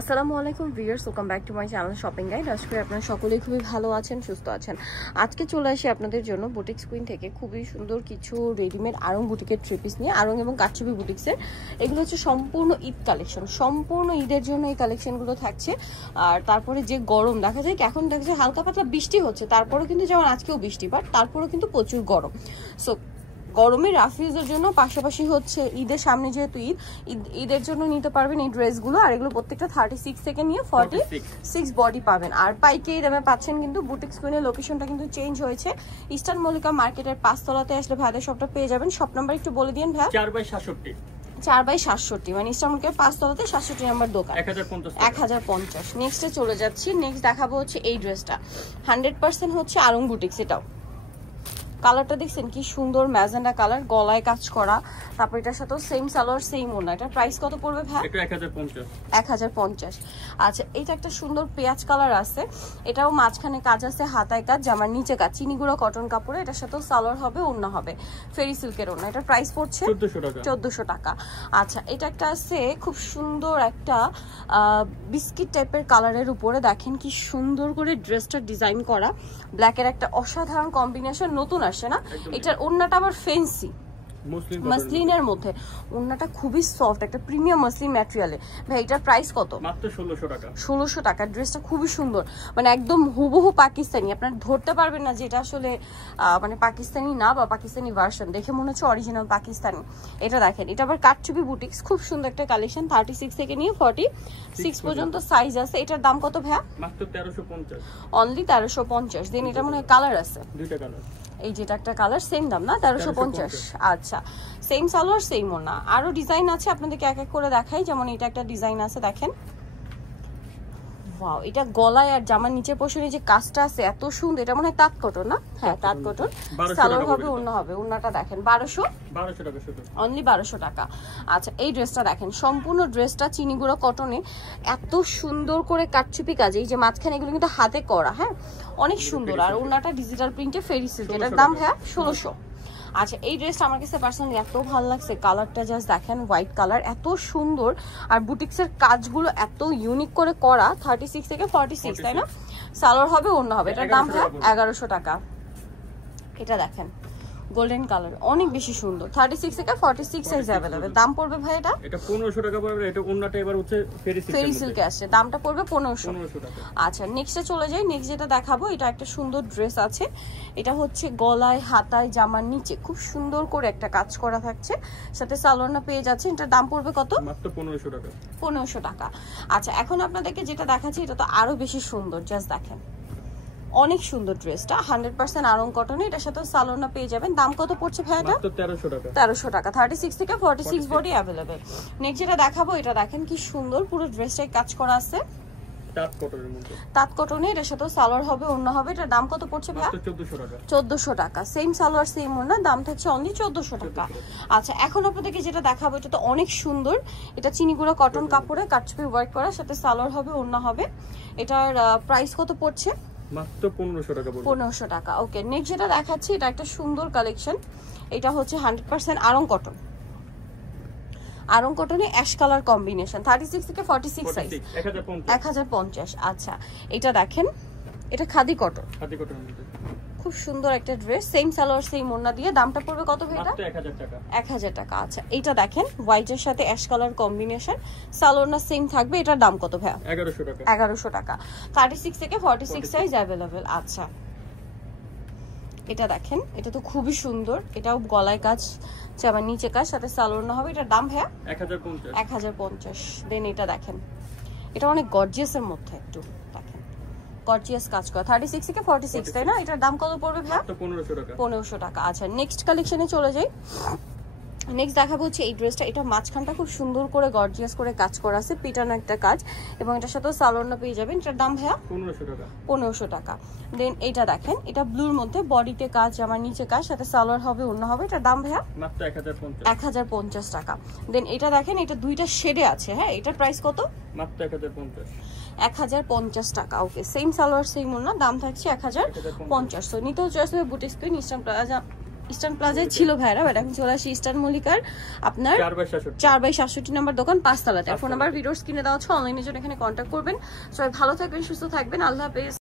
আসসালামু আলাইকুম viewers, welcome back to my channel shopping guide. আশা করি আপনারা সকলেই খুবই ভালো আছেন, সুস্থ আছেন। আজকে চলে আসি আপনাদের জন্য বুটিক্স কুইন থেকে খুবই সুন্দর কিছু রেডিমেড আরং বুটিকের থ্রি পিস নিয়ে। আরং এবং কারচুপি বুটিক্সের এগুলো হচ্ছে সম্পূর্ণ ঈদ কালেকশন, সম্পূর্ণ ঈদের জন্য এই কালেকশনগুলো থাকছে। আর তারপরে যে গরম দেখা যায়, এখন দেখা যায় হালকা পাতলা বৃষ্টি হচ্ছে, তারপরেও কিন্তু যেমন আজকেও বৃষ্টি, বাট তারপরেও কিন্তু প্রচুর গরম। সো গরমের রাফিউজের জন্য পাশাপাশি হচ্ছে ঈদের সামনে যেহেতু ঈদের জন্য নিতে পারবেন এই ড্রেসগুলো। আর এগুলো প্রত্যেকটা 36 থেকে নিয়ে 46 বডি পাবেন। আর পাইকারি দামে পাচ্ছেন। কিন্তু বুটিক্স কুইনের লোকেশনটা কিন্তু চেঞ্জ হয়েছে, ইস্টার্ন মল্লিকা মার্কেটের 5 তলাতে আসলে ভাইদের শপটা পেয়ে যাবেন। শপ নাম্বার একটু বলে দিন ভাই। 4/67 মানে ইস্টার্ন মল্লিকার 5 তলাতে 67 নাম্বার দোকান, 1050। নেক্সটে চলে যাচ্ছি। নেক্সট দেখাবো হচ্ছে এই ড্রেসটা 100% হচ্ছে আরং বুটিক্স। এটাও কালারটা দেখছেন কি সুন্দর, ম্যাজেন্ডা কালার, গলায় কাজ করা। তারপর এটার সাথেও সেম সালোয়ার সেম ওড়না। এটার প্রাইস কত পড়বে ভাই? এটা 1050। আচ্ছা, এটা একটা সুন্দর পেঁয়াজ কালার আছে, এটাও মাঝখানে কাজ আছে, হাতায় কাজ, জামার নিচে কাজ, চিনিগুড়া কটন কাপড়ে। এটার সাথেও সালোয়ার হবে, ওড়না হবে ফেরি সিল্কের ওড়না। এটার প্রাইস পড়ছে 1400 টাকা। আচ্ছা, এটা একটা আছে খুব সুন্দর একটা বিস্কিট টাইপের কালারের উপরে, দেখেন কি সুন্দর করে ড্রেসটা ডিজাইন করা, ব্ল্যাকের একটা অসাধারণ কম্বিনেশন, নতুন আসে না। এটার ওড়নাটা আবার ফেন্সি মাসলিনের মধ্যে, ওড়নাটা খুবই সফট, একটা প্রিমিয়াম মাসলিন ম্যাটেরিয়ালে। ভাই এটার প্রাইস কত? মাত্র 1600 টাকা। 1600 টাকা। ড্রেসটা খুবই সুন্দর, মানে একদম হুবহু পাকিস্তানি, আপনারা ধরতে পারবেন না যে এটা আসলে মানে পাকিস্তানি না বা পাকিস্তানি ভার্সন, দেখে মনে হচ্ছে অরিজিনাল পাকিস্তানি। এটা দেখেন, এটা আবার কারচুপি বুটিক্স, খুব সুন্দর একটা কালেকশন। 36 থেকে নিয়ে 46 পর্যন্ত সাইজ আছে। এটার দাম কত ভাইয়া? মাত্র 1350, অনলি 1350। দেন এটা মনে হয় কালার আছে, দুইটা কালার। এই যেটা একটা কালার, সেম দাম না? 1350। আচ্ছা, সেম সালোয়ার সেম ওড়না। আরো ডিজাইন আছে, আপনাদেরকে এক এক করে দেখাই। যেমন এটা একটা ডিজাইন আছে, দেখেন, ওয়াও, এটা গলায় আর জামার নিচের পোর্শনে যে কাজটা আছে এত সুন্দর। এটা মনে হয় তাঁত কটন না? হ্যাঁ, তাঁত কটন। সালোয়ার হবে, ওড়না হবে। ওড়নাটা দেখেন 1200 টাকা শুধু, অনলি 1200 টাকা। আচ্ছা, এই ড্রেসটা দেখেন, সম্পূর্ণ ড্রেসটা চিনিগুড়া কটনে, এত সুন্দর করে কাটচুপি কাজ, এই যে মাঝখানে এগুলো কিন্তু হাতে করা, হ্যাঁ অনেক সুন্দর। আর ওড়নাটা ডিজিটাল প্রিন্টে ফেরি সিল্ক। এটার দাম হ্যাঁ 1600। আচ্ছা, এই ড্রেসটা আমার কাছে পার্সোনালি এত ভালো লাগছে, কালারটা জাস্ট দেখেন, হোয়াইট কালার, এত সুন্দর। আর বুটিক্সের কাজগুলো এত ইউনিক করে করা। 36 থেকে 46 তাই না? সালোয়ার হবে, ওড়না হবে। এটার দাম হ্যাঁ 1100 টাকা। এটা দেখেন গোল্ডেন কালার, অনেক বেশি সুন্দর। 36 থেকে 46 সাইজ अवेलेबल। দাম পড়বে ভাই এটা 1500 টাকা পড়বে। এটা ওন্নাটা এবার হচ্ছে ফেরি সিল্কে আসছে, দামটা পড়বে 1500 টাকা। আচ্ছা, নেক্সটে চলে যাই। নেক্সট যেটা দেখাবো, এটা একটা সুন্দর ড্রেস আছে, এটা হচ্ছে গলায় হাতায় জামার নিচে খুব সুন্দর করে একটা কাজ করা থাকছে, সাথে সালোয়ারটা পেয়ে যাচ্ছে। এটার দাম পড়বে কত? মাত্র 1500 টাকা। 1500 টাকা। আচ্ছা, এখন আপনাদেরকে যেটা দেখাচ্ছি এটা তো আরো বেশি সুন্দর, জাস্ট দেখেন, অনেক সুন্দর ড্রেসটা। 100% আরং কটনে, এটার সাথে সালোয়ারটা পেয়ে যাবেন। দাম কত পড়ছে ভাই এটা? মাত্র 1300 টাকা। 1300 টাকা। 36 থেকে 46 বডি अवेलेबल। নেক্সট যেটা দেখাবো, এটা দেখেন কি সুন্দর, পুরো ড্রেসটাই কাজ করা আছে তাঁত কটনের মধ্যে, তাঁত কটনে। এটার সাথে সালোয়ার হবে, ওড়না হবে। এটার দাম কত পড়ছে ভাই? মাত্র 1400 টাকা। 1400 টাকা। সেম সালোয়ার সেম ওড়না, দাম থাকছে অনলি 1400 টাকা। আচ্ছা, এখন আপনাদেরকে যেটা দেখাবো, এটা তো অনেক সুন্দর, এটা চিনিগুড়া কটন কাপড়ে কারচুপি ওয়ার্ক করা, সাথে সালোয়ার হবে, ওড়না হবে। এটার প্রাইস কত পড়ছে? মাত্র 1500 টাকা পড়বে। 1500 টাকা। ওকে, নেক্সট যেটা দেখাচ্ছি, এটা একটা সুন্দর কালেকশন, এটা হচ্ছে 100% আরং কটন, আরং কটনে অ্যাশ কালার কম্বিনেশন। 36 থেকে 46 সাইজ, 1050। আচ্ছা, এটা দেখেন, এটা খাদি কটন, খুব সুন্দর একটা ড্রেস, সেম সালোয়ার সেম ওড়না দিয়ে। দামটা পড়বে কত ভাই এটা? মাত্র 1000 টাকা। 1000 টাকা। আচ্ছা, এটা দেখেন, হোয়াইটের সাথে অ্যাশ কালার কম্বিনেশন, সালোয়ারটা সেম থাকবে। এটার দাম কত ভাই? 1100 টাকা। 1100 টাকা। 36 থেকে 46 সাইজ अवेलेबल। আচ্ছা, এটা দেখেন, এটা তো খুবই সুন্দর, এটাও গলায় কাজ, জামার নিচে কাজ, সাথে সালোয়ার হবে। এটার দাম ভাই 1050। দেন এটা দেখেন, এটা অনেক গর্জিয়াসের মধ্যে, একটু দেখেন গর্জিয়াস কাজ করা। 36 থেকে 46 তাই না? এটার দাম কত পড়বে ভাই? 1500 টাকা। 1500 টাকা। আচ্ছা, নেক্সট কালেকশনে চলে যাই। নেক্সট দেখাবো হচ্ছে এই ড্রেসটা, এটা মাঝখানটা খুব সুন্দর করে গর্জিয়াস করে কাজ করা আছে, পিটানো একটা কাজ, এবং এটার সাথে সালোয়ারটা পেয়ে যাবেন। এটার দাম ভাইয়া 1500 টাকা। 1500 টাকা। দেন এটা দেখেন, এটা ব্লুর মধ্যে, বডিতে কাজ, জামার নিচে কাজ, সাথে সালোয়ার হবে, ওড়না হবে। এটার দাম ভাইয়া মাত্র 1050। 1050 টাকা। দেন এটা দেখেন, এটা দুইটা শেডে আছে, হ্যাঁ এটার প্রাইস কত? মাত্র 1050। 1050 টাকা। ওকে, সেম সালোয়ার সেম ওড়না, দাম থাকছে 1050। সো নিতে হচ্ছে আসলে boutiques queen, eastern plaza eastern প্লাজায় ছিল ভাইরা, বাট এখন চলে আসি ইস্টার্ন মল্লিকার আপনার 4/67 নাম্বার দোকান, 5 তলাতে। ফোন নাম্বার ভিডিওস কিনে দেওয়া হচ্ছে, অনলাইনের জন্য এখানে কন্ট্যাক্ট করবেন। সবাই ভালো থাকবেন, সুস্থ থাকবেন, আল্লাহ হাফেজ।